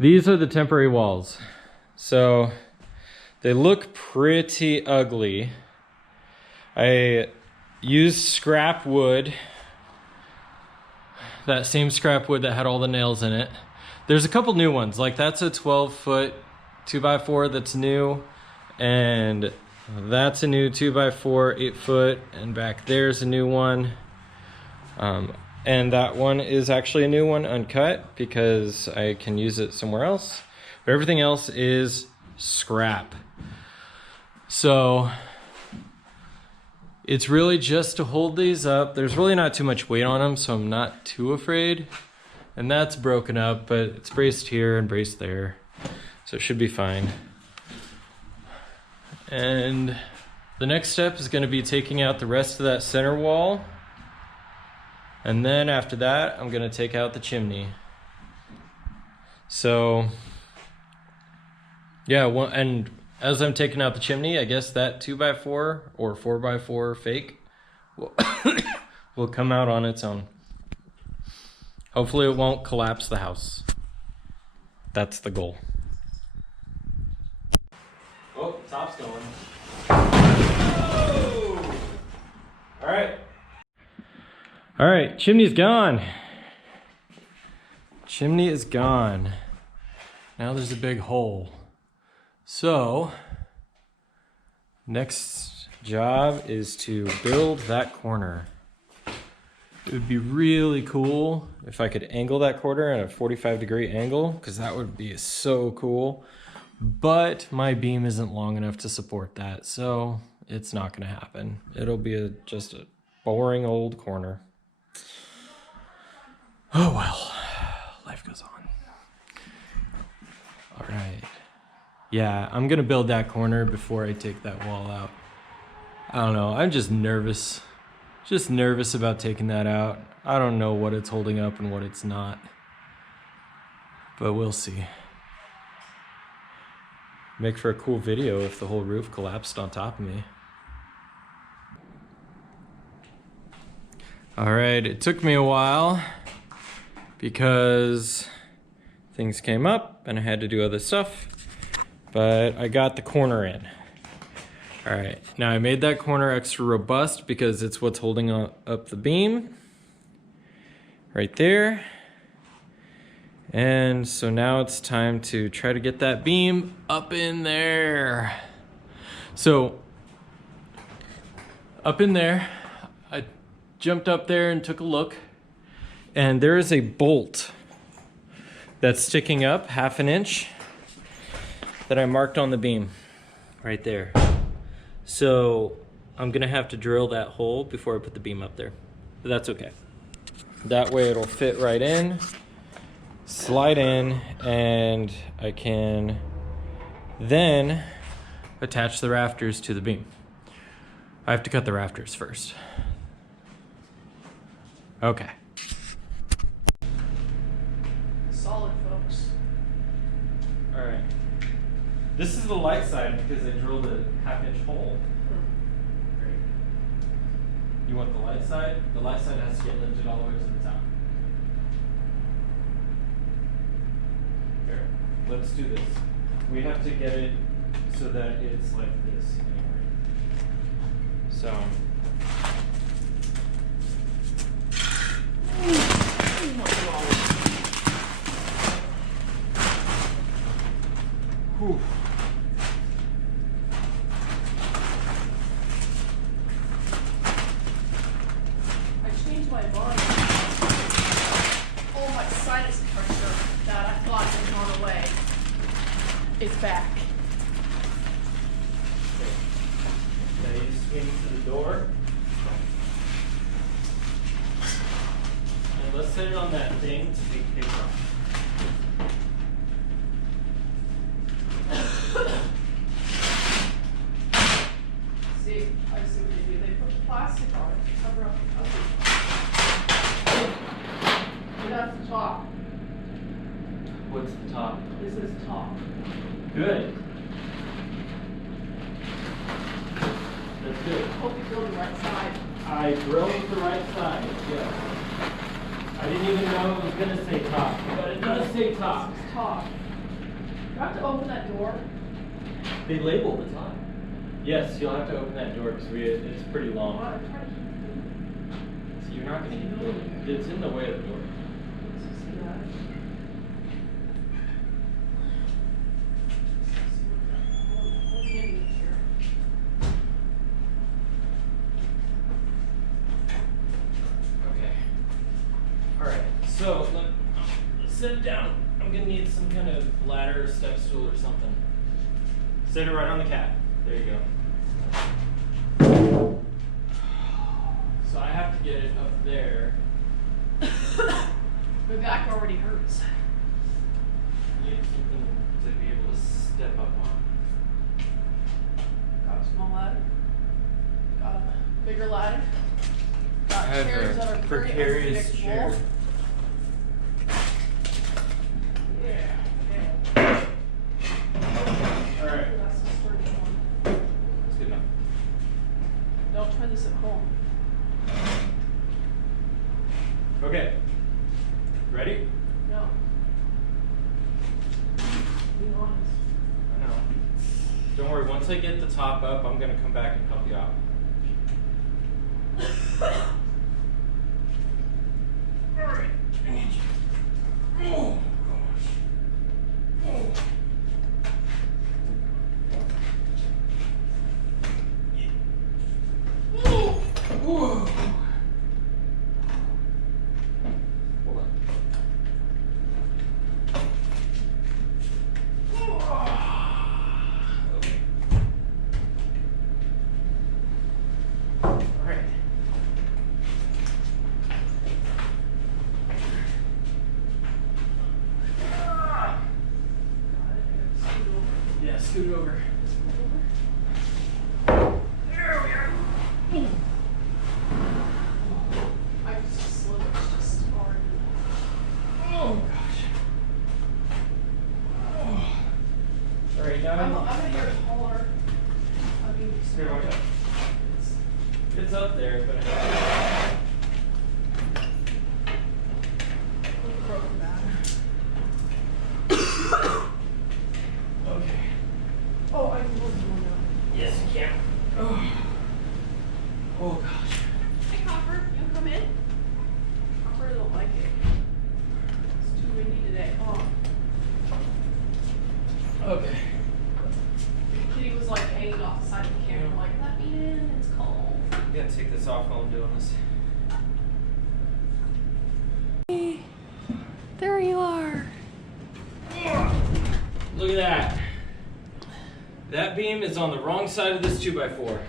These are the temporary walls. So they look pretty ugly. I used scrap wood, that same scrap wood that had all the nails in it. There's a couple new ones, like that's a 12-foot 2x4 that's new, and that's a new 2x4 8-foot, and back there's a new one. And that one is actually a new one, uncut, because I can use it somewhere else. But everything else is scrap. So it's really just to hold these up. There's really not too much weight on them, so I'm not too afraid. And that's broken up, but it's braced here and braced there. So it should be fine. And the next step is going to be taking out the rest of that center wall. And then after that, I'm going to take out the chimney. So yeah, and as I'm taking out the chimney, I guess that 2x4 or 4x4 fake will come out on its own. Hopefully it won't collapse the house. That's the goal. Oh, top's going. Oh! All right. All right, chimney's gone. Chimney is gone. Now there's a big hole. So, next job is to build that corner. It would be really cool if I could angle that corner at a 45-degree angle, because that would be so cool. But my beam isn't long enough to support that, so it's not gonna happen. It'll be just a boring old corner. Oh well, life goes on. All right. Yeah, I'm gonna build that corner before I take that wall out. I don't know, I'm just nervous. Just nervous about taking that out. I don't know what it's holding up and what it's not. But we'll see. Make for a cool video if the whole roof collapsed on top of me. All right, it took me a while because things came up and I had to do other stuff, but I got the corner in. All right, now I made that corner extra robust because it's what's holding up the beam right there. And so now it's time to try to get that beam up in there. So up in there, I jumped up there and took a look, and there is a bolt that's sticking up 1/2 inch that I marked on the beam right there. So I'm gonna have to drill that hole before I put the beam up there, but that's okay. That way it'll fit right in, slide in, and I can then attach the rafters to the beam. I have to cut the rafters first. Okay. Solid, folks. All right. This is the light side because I drilled a 1/2 inch hole. Great. You want the light side? The light side has to get lifted all the way to the top. Here, let's do this. We have to get it so that it's like this anyway. So. Oh my God. Whew. I changed my mind. Oh, my sinus pressure that I thought had gone away is back. Now you swing to the door. And let's set it on that thing to take paper off. See, I see what they do. They put plastic on it to cover up the cover. And that's the top. What's the top? This is top. Good. That's good. Hope you build the right side. I drilled the right side, yes. I didn't even know it was going to say top, but it does say top. This is top. I have to open that door? They label the top. Yes, you'll have to open that door because it's pretty long. What? I'm trying to So you're not going to get it's in the way of the door. see that. What do you need here? Okay. Alright, so let's sit it down. I'm going to need some kind of ladder, step stool, or something. Sit it right on the cat. There you go. So I have to get it up there. My back already hurts. Need something to be able to step up on. Got a small ladder. Got a bigger ladder. Got I have chairs that a are very precarious unpredictable. chair. Yeah. Alright, That's the sturdy one. that's good enough. Don't try this at home. Okay. Ready? No. Be honest. I know. Don't worry, once I get the top up, I'm going to come back and help you out. Alright, I need you. Oh, gosh. Oh. Whoa. Hold on. Okay. All right. Yeah, scoot over. There we are. I just slid. It's just hard. Oh gosh. Oh. All right, now I'm gonna hear it taller. I mean, Here, watch out. It's up there, but I with a broken back. Okay. Oh, I can close the window. Yes, you can. Oh. Oh gosh. Hey, Copper, you come in? Copper don't like it. It's too windy today. Oh. Okay. Kitty was like hanging off the side of the camera, like, let me in, it's cold. I'm gonna take this off while I'm doing this. There you are. Look at that. That beam is on the wrong side of this 2x4.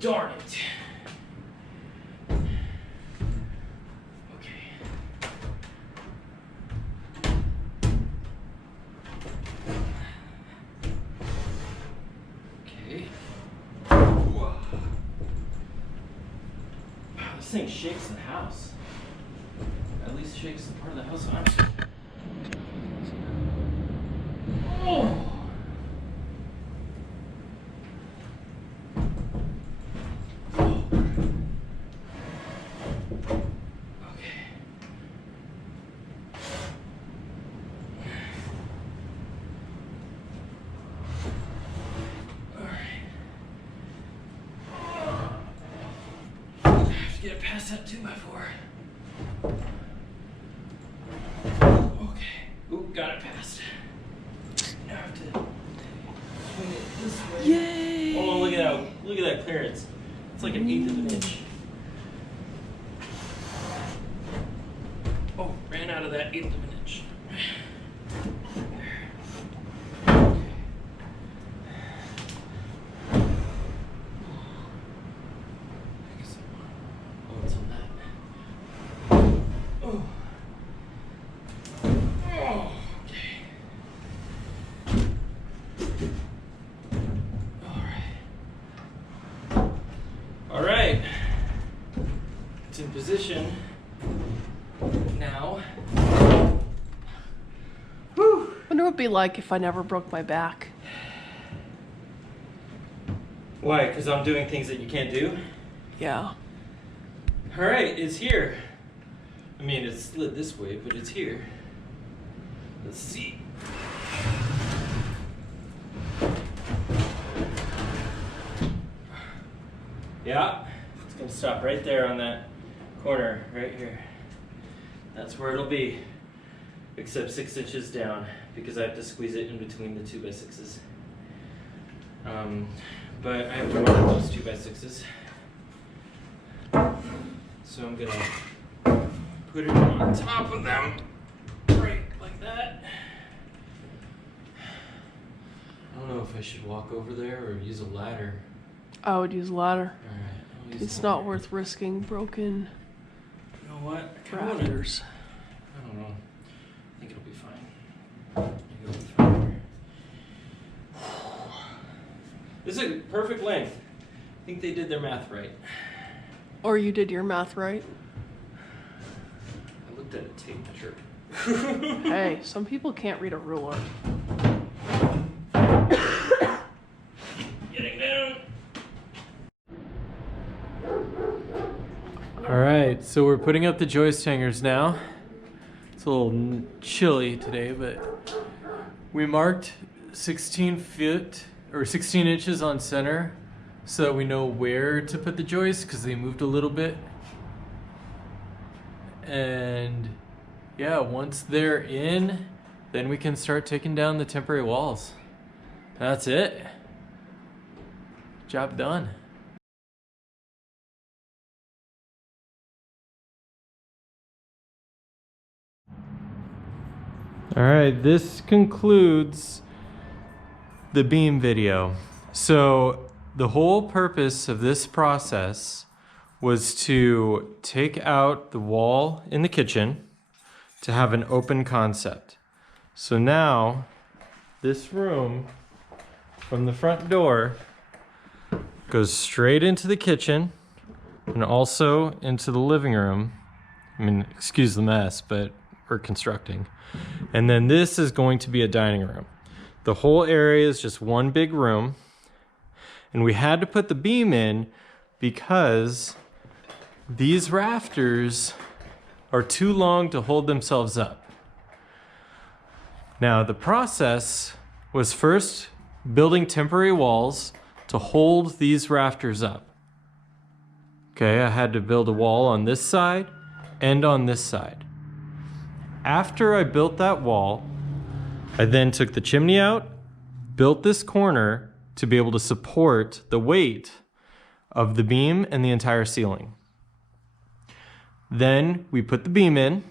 Darn it. Okay. Okay. Wow, this thing shakes the house. At least shakes the part of the house I'm in. Oh. Okay. All right. I have to get past that 2x4. Okay. Oop, got it past. Now I have to swing it this way. Yay! Oh, look at that! Look at that clearance. It's like an eighth of an inch. Oh, ran out of that eighth of an inch. Oh, it's on that. Oh. Oh, okay. All right. It's in position now. Whew. Wonder what it'd be like if I never broke my back. Why? Because I'm doing things that you can't do? Yeah. All right, it's here. I mean, it's slid this way, but it's here. Let's see. Yeah, it's gonna stop right there on that corner, right here. That's where it'll be, except 6 inches down, because I have to squeeze it in between the 2x6s. But I have to mark those 2x6s. So I'm gonna put it on top of them, right like that. I don't know if I should walk over there or use a ladder. I would use a ladder. Alright, It's not worth risking broken You know what? rafters. I don't know. I think it'll be fine. I think it'll be fine. This is a perfect length. I think they did their math right. Or you did your math right. I looked at a tape measure. Hey, some people can't read a ruler. Getting down. All right, so we're putting up the joist hangers now. It's a little chilly today, but we marked 16 feet or 16 inches on center so that we know where to put the joists because they moved a little bit. And yeah, once they're in, then we can start taking down the temporary walls. That's it. Job done. All right, this concludes the beam video. So the whole purpose of this process was to take out the wall in the kitchen to have an open concept. So now this room from the front door goes straight into the kitchen and also into the living room. I mean, excuse the mess, but we're constructing. And then this is going to be a dining room. The whole area is just one big room. And we had to put the beam in because these rafters are too long to hold themselves up. Now, the process was first building temporary walls to hold these rafters up. Okay, I had to build a wall on this side and on this side. After I built that wall, I then took the chimney out, built this corner to be able to support the weight of the beam and the entire ceiling. Then we put the beam in.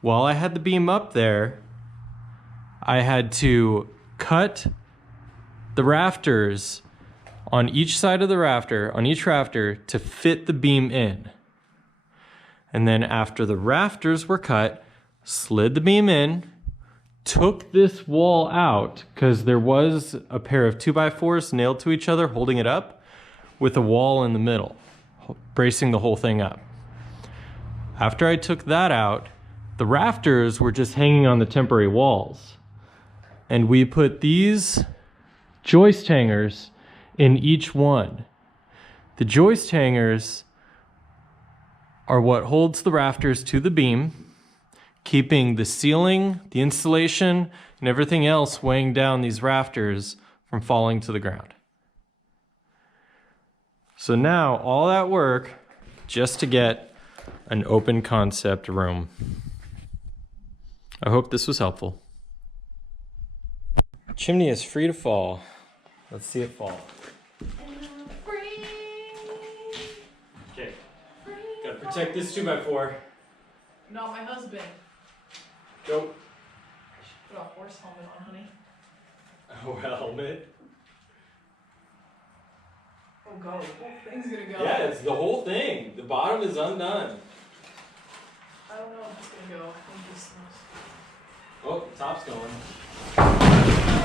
While I had the beam up there, I had to cut the rafters on each side of the rafter, on each rafter, to fit the beam in. And then after the rafters were cut, slid the beam in, took this wall out, because there was a pair of 2x4s nailed to each other holding it up, with a wall in the middle, bracing the whole thing up. After I took that out, the rafters were just hanging on the temporary walls. And we put these joist hangers in each one. The joist hangers are what holds the rafters to the beam, keeping the ceiling, the insulation, and everything else weighing down these rafters from falling to the ground. So now all that work just to get an open concept room. I hope this was helpful. Chimney is free to fall. Let's see it fall. Okay, gotta protect this 2x4. Not my husband. Go. I should put a horse helmet on, honey. Oh, helmet. Oh god, the whole thing's gonna go. Yeah, it's the whole thing. The bottom is undone. I don't know if it's gonna go. I think this is... Oh, the top's going.